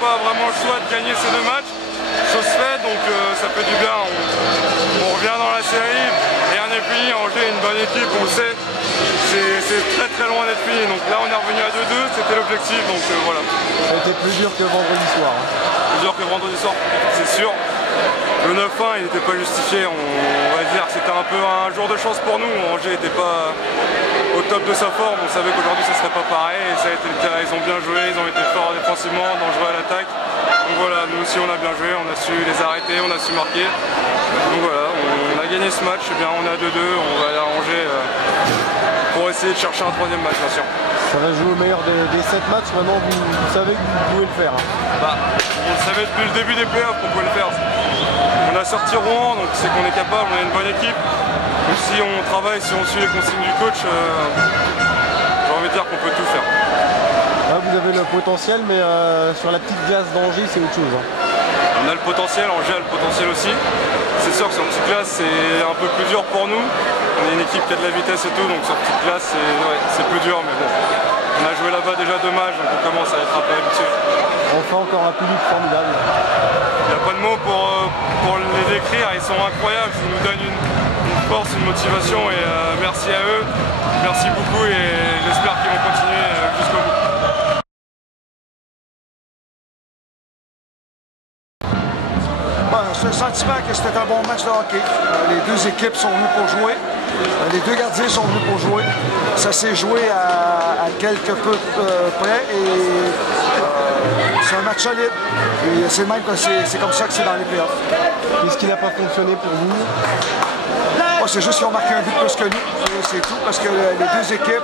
pas vraiment le choix de gagner ces 2 matchs. Chose faite, donc ça fait du bien. On revient dans la série, rien n'est fini. Angers est une bonne équipe, on le sait. C'est très très loin d'être fini. Donc là on est revenu à 2-2, c'était l'objectif. Donc voilà. Ça a été plus dur que vendredi soir. Hein. Plus dur que vendredi soir, c'est sûr. Le 9-1 il n'était pas justifié. On va dire que c'était un peu un jour de chance pour nous. Angers n'était pas au top de sa forme. On savait qu'aujourd'hui ça serait pas pareil. Et ça a été le cas. Ils ont bien joué, ils ont été forts défensivement, dangereux à l'attaque. Donc voilà, nous aussi on a bien joué, on a su les arrêter, on a su marquer. Donc voilà, on a gagné ce match, eh bien, on est à 2-2, on va aller à Angers pour essayer de chercher un 3e match bien sûr. Ça va jouer au meilleur des 7 matchs, maintenant vous savez que vous pouvez le faire. Hein. Bah, on le savait depuis le début des playoffs qu'on pouvait le faire. On a sorti Rouen, donc c'est qu'on est capable, on a une bonne équipe. Donc si on travaille, si on suit les consignes du coach, j'ai envie de dire qu'on peut tout faire. Là, vous avez le potentiel, mais sur la petite glace d'Angers, c'est autre chose. Hein. On a le potentiel, Angers a le potentiel aussi. C'est sûr que sur petite glace, c'est un peu plus dur pour nous. On est une équipe qui a de la vitesse et tout, donc sur petite glace, c'est plus dur, mais bon. On a joué là-bas déjà 2 matchs, donc on commence à être un peu habitué. On fait encore un public formidable. Il n'y a pas de mots pour les décrire, ils sont incroyables, ils nous donnent une force, une motivation, et merci à eux. Merci beaucoup, et j'espère qu'ils vont continuer jusqu'au bout. C'est le sentiment que c'était un bon match de hockey. Les 2 équipes sont venues pour jouer. Les 2 gardiens sont venus pour jouer. Ça s'est joué à quelque peu près et c'est un match solide. Et c'est même que c'est comme ça que c'est dans les playoffs. Qu'est-ce qui n'a pas fonctionné pour vous? C'est juste qu'ils ont marqué un but plus que nous, c'est tout, parce que les 2 équipes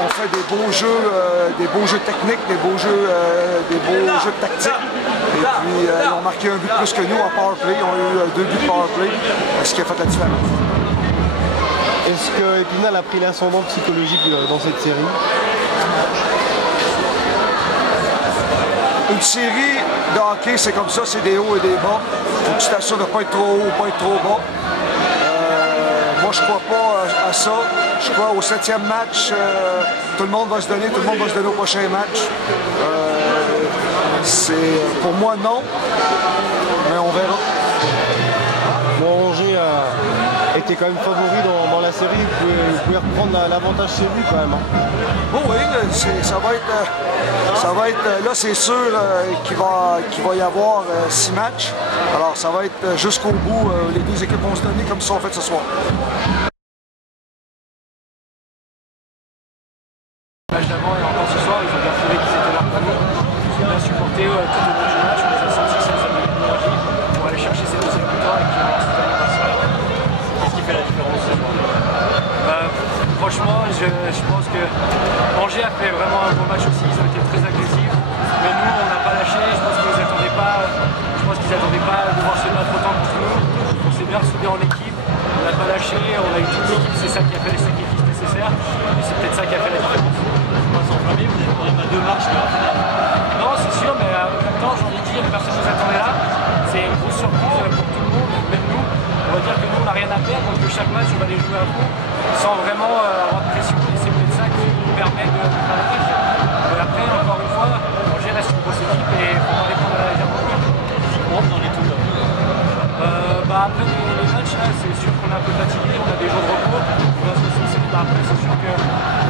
ont fait des beaux jeux techniques, des beaux jeux tactiques. Et puis ils ont marqué un but plus que nous en power play, ils ont eu 2 buts de power play, ce qui a fait la différence. Est-ce que Épinal a pris l'ascendant psychologique dans cette série? Une série de hockey, c'est comme ça, c'est des hauts et des bas. Faut que tu t'assures de ne pas être trop haut ou pas être trop bas. Moi, je crois pas à ça. Je crois au 7e match, tout le monde va se donner, tout le monde va se donner au prochain match. Pour moi, non, mais on verra. Bon, Angers était quand même favori dans la série. Vous pouvez reprendre l'avantage chez lui quand même. Hein. Bon, oui, ça va être là, c'est sûr qu'il va y avoir 6 matchs. Alors, ça va être jusqu'au bout. Les 2 équipes vont se donner comme ils ont fait ce soir. Le match d'avant et encore ce soir, ils ont bien prouvé qu'ils étaient là pour nous. Ils ont bien supporté tout au long du match. On les a sentis que ça nous a donné de l'énergie pour aller chercher cette 2e victoire et qui va rester dans la série. Qu'est-ce qui fait la différence ce soir? Franchement, je pense que Angers a fait vraiment un bon match aussi. Ils ont été très agressifs. Mais nous, on n'a pas lâché. Je pense qu'ils n'attendaient pas de voir se battre autant contre nous. On s'est bien soudés en équipe. On n'a pas lâché. On a eu toute l'équipe. C'est ça qui a fait les sacrifices nécessaires. Et c'est peut-être ça qui a fait la différence. S'enflammer, vous êtes quand même à 2 matchs là. Non, c'est sûr, mais en même temps, j'ai envie de dire, personne ne nous attendait là. C'est une grosse surprise pour tout le monde, même nous. On va dire que nous, on n'a rien à perdre, donc chaque match, on va les jouer à fond, sans vraiment avoir de pression. Et c'est peut-être ça qui nous permet de faire le match. Mais après, encore une fois, Angers reste une grosse équipe et il faut pas les prendre à la légère. Physiquement, dans les tout là. Après les matchs, là, c'est sûr qu'on est un peu fatigué, on a des jours de repos, on va se ressourcer. Après, c'est sûr qu'on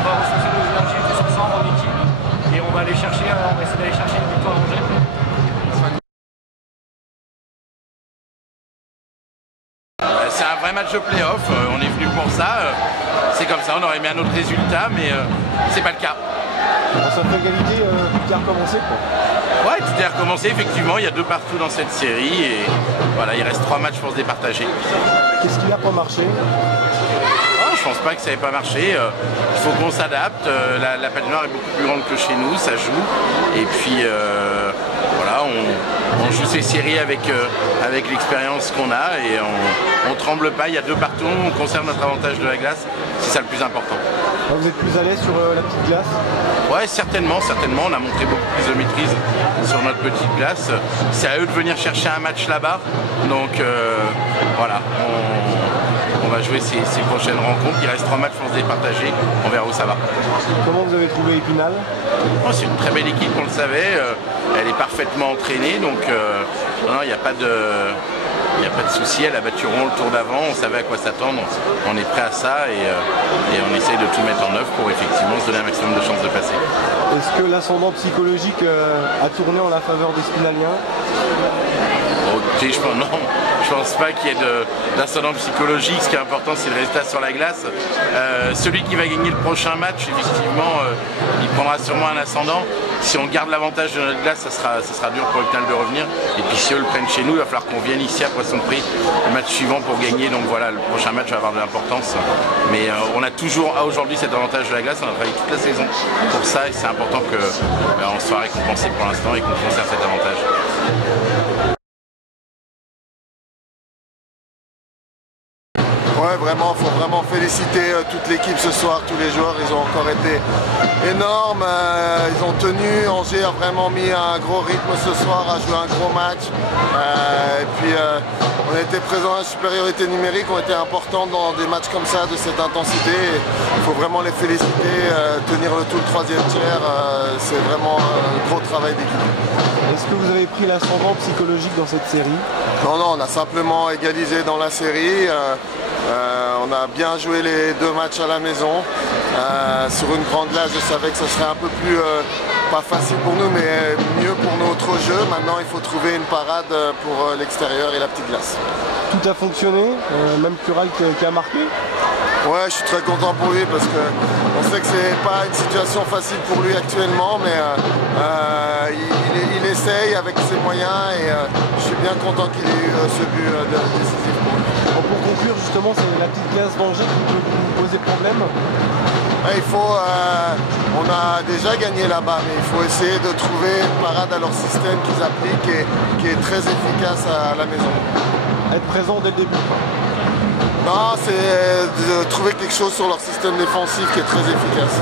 va ressourcer nos énergies tous ensemble en équipe et on va aller chercher, on va essayer d'aller chercher une victoire à Angers. C'est un vrai match de play-off, on est venu pour ça. C'est comme ça, on aurait mis un autre résultat, mais c'est pas le cas. Ça fait égalité, tout est recommencé quoi. Ouais, tout est recommencé, effectivement, il y a 2 partout dans cette série et voilà, il reste 3 matchs pour se départager. Qu'est-ce qui n'a pas marché? Je pense pas que ça n'ait pas marché. Il faut qu'on s'adapte. La patinoire est beaucoup plus grande que chez nous, ça joue. Et puis voilà, on joue ces séries avec l'expérience qu'on a et on tremble pas. Il y a 2 partout, on conserve notre avantage de la glace. C'est ça le plus important. Vous êtes plus à l'aise sur la petite glace? Ouais, certainement. On a montré beaucoup plus de maîtrise sur notre petite glace. C'est à eux de venir chercher un match là-bas. Donc voilà. On va jouer ces prochaines rencontres. Il reste 3 matchs pour se départager. On verra où ça va. Comment vous avez trouvé Épinal? C'est une très belle équipe, on le savait. elle est parfaitement entraînée, donc non, il n'y a pas de souci. Elle a battu Rouen le tour d'avant, on savait à quoi s'attendre, on est prêt à ça et on essaye de tout mettre en œuvre pour effectivement se donner un maximum de chances de passer. Est-ce que l'ascendant psychologique a tourné en la faveur des Spinaliens? Je pense pas qu'il y ait d'ascendant psychologique. Ce qui est important, c'est le résultat sur la glace. Celui qui va gagner le prochain match, effectivement, il prendra sûrement un ascendant. Si on garde l'avantage de notre glace, ça sera dur pour le Canal de revenir. Et puis si eux le prennent chez nous, il va falloir qu'on vienne ici à Poissonnerie le match suivant pour gagner. Donc voilà, le prochain match va avoir de l'importance. Mais on a toujours aujourd'hui cet avantage de la glace. On a travaillé toute la saison pour ça et c'est important qu'on soit récompensé pour l'instant et qu'on conserve cet avantage. Ouais, vraiment, il faut vraiment féliciter toute l'équipe ce soir, tous les joueurs, ils ont encore été énormes, ils ont tenu, Angers a vraiment mis un gros rythme ce soir, a joué un gros match, et puis on a été présents à la supériorité numérique, ont été importants dans des matchs comme ça, de cette intensité, il faut vraiment les féliciter, tenir le tout le troisième tiers, c'est vraiment un gros travail d'équipe. Est-ce que vous avez pris l'ascendant psychologique dans cette série? Non, on a simplement égalisé dans la série. On a bien joué les 2 matchs à la maison. Sur une grande glace, je savais que ce serait un peu plus, pas facile pour nous, mais mieux pour notre jeu. Maintenant, il faut trouver une parade pour l'extérieur et la petite glace. Tout a fonctionné, même Cural qui a marqué? Ouais, je suis très content pour lui parce qu'on sait que c'est pas une situation facile pour lui actuellement, mais il essaye avec ses moyens et je suis bien content qu'il ait eu ce but décisif pour lui. Bon, pour conclure, justement, c'est la petite glace d'Angers qui peut vous poser problème? Ouais, on a déjà gagné là-bas, mais il faut essayer de trouver une parade à leur système qu'ils appliquent et qui est très efficace à la maison. Être présent dès le début, quoi. Non, c'est de trouver quelque chose sur leur système défensif qui est très efficace.